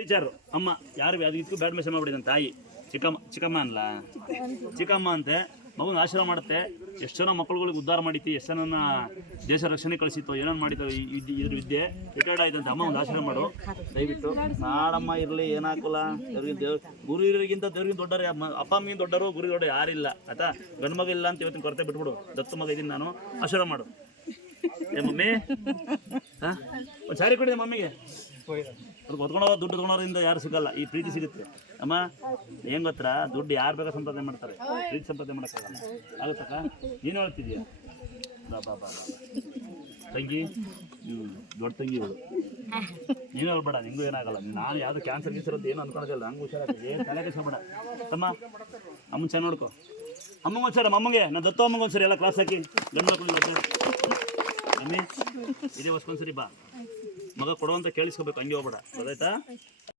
Teacher, ಅಮ್ಮ, ಯಾರು ಅದು ಇದಕ್ಕೂ ಬ್ಯಾಡ್ ಮೆಸೇಜ್ ನನ್ನ ತಾಯಿ. ಚಿಕ್ಕಮ್ಮ ಚಿಕ್ಕಮ್ಮ ಅನ್ಲ? ಚಿಕ್ಕಮ್ಮ ಅಂತೆ, ಮಗುನ ಆಶೀರ್ವಾದ ಮಾಡುತ್ತೆ. ಎಷ್ಟು ಜನ ಮಕ್ಕಳುಗಳಿಗೆ ಉದ್ಧಾರ ಮಾಡಿತಿ, ಎಷ್ಟು ಜನ ದೇಶ ರಕ್ಷಣೆ ಕಳಿಸಿತ್ತು, ಏನೇನು ಈ ಇದ್ರ ವಿದ್ಯೆ ರಿಟೈರ್ಡ್ ಆಯ್ತಂತೆ, ಅಮ್ಮ ಒಂದು ಆಶ್ರಮ ಮಾಡು. ದಯವಿಟ್ಟು. ನಾಡಮ್ಮ ಇರಲಿ ಏನಾಗಲ್ಲ ದೇವ್ರಿಗೆ ದೇವ್ ಗುರು ಹಿರಿಯರಿಗಿಂತ ದೇವ್ರಿಗೆ ದೊಡ್ಡರು ಅಪ್ಪ ಅಮ್ಮಿಗಿಂತ ದೊಡ್ಡರು ಗುರು ದೊಡ್ಡ ಯಾರಿಲ್ಲ ಆಯ್ತಾ? ಗಂಡು ಮಗ ಇಲ್ಲ ಅಂತ ಇವತ್ತಿನ ಕೊರತೆ ಬಿಟ್ಬಿಡು. ದತ್ತು ಮಗ ಇದ್ದೀನಿ ನಾನು. ಆಶ್ರಮ ಮಾಡು. ಏ ಮಮ್ಮಿ? ಹಾಂ ಒಂದು ಸಾರಿ ಕೊಡಿದೆ ಮಮ್ಮಿಗೆ. ಅದಕ್ಕೆ ಹೊತ್ಕೊಂಡೋಗ ದುಡ್ಡು ತೊಗೊಂಡೋದ್ರಿಂದ ಯಾರು ಸಿಗಲ್ಲ. ಈ ಪ್ರೀತಿ ಸಿಗುತ್ತೆ. ಅಮ್ಮ, ಏನು ಗೊತ್ತಾ? ದುಡ್ಡು ಯಾರು ಬೇಕಾ ಸಂಪಾದನೆ ಮಾಡ್ತಾರೆ. ಪ್ರೀತಿ ಸಂಪಾದನೆ ಮಾಡೋಕ್ಕಾಗಲ್ಲ. ಆಗುತ್ತಕ್ಕ ನೀನು ಹೇಳ್ತಿದ್ಯಾ? ಬಾ ಬಾ ತಂಗಿ ದೊಡ್ಡ ತಂಗಿ ಇವಳು. ನೀನು ಹೇಳ್ಬೇಡ, ನಿಂಗೂ ಏನಾಗಲ್ಲ. ನಾನು ಯಾವುದು ಕ್ಯಾನ್ಸರ್ ಗೀನ್ಸರ್ ಅಂತ ಏನು ಅನ್ಕೊಳ್ಳೋದಿಲ್ಲ ನಂಗೆ ಹುಷಾರಾಗ್ತದೆ ಏನು ತಲೆ ಕೆಸಬೇಡ ಅಮ್ಮ ಅಮ್ಮನ ಚೆನ್ನಾಗಿ ನೋಡ್ಕೊ. ಅಮ್ಮಂಗೆ ಒಂದ್ಸರಿ ಅಮ್ಮಂಗೆ. ನಾನು ದತ್ತು ಅಮ್ಮಂಗೆ ಒಂದ್ಸರಿ ಎಲ್ಲ ಕ್ಲಾಸ್ ಹಾಕಿ ಗಂಡು ಮಕ್ಕಳಿಗೆ ಇದೇ ಹೊಸ್ಕೊಂದ್ಸರಿ ಬಾ. ಮಗ ಕೊಡುವಂತ ಕೇಳಿಸ್ಕೋಬೇಕು ಹಂಗೆ ಹೋಗ್ಬೇಡ. ಗೊತ್ತಾಯ್ತಾ?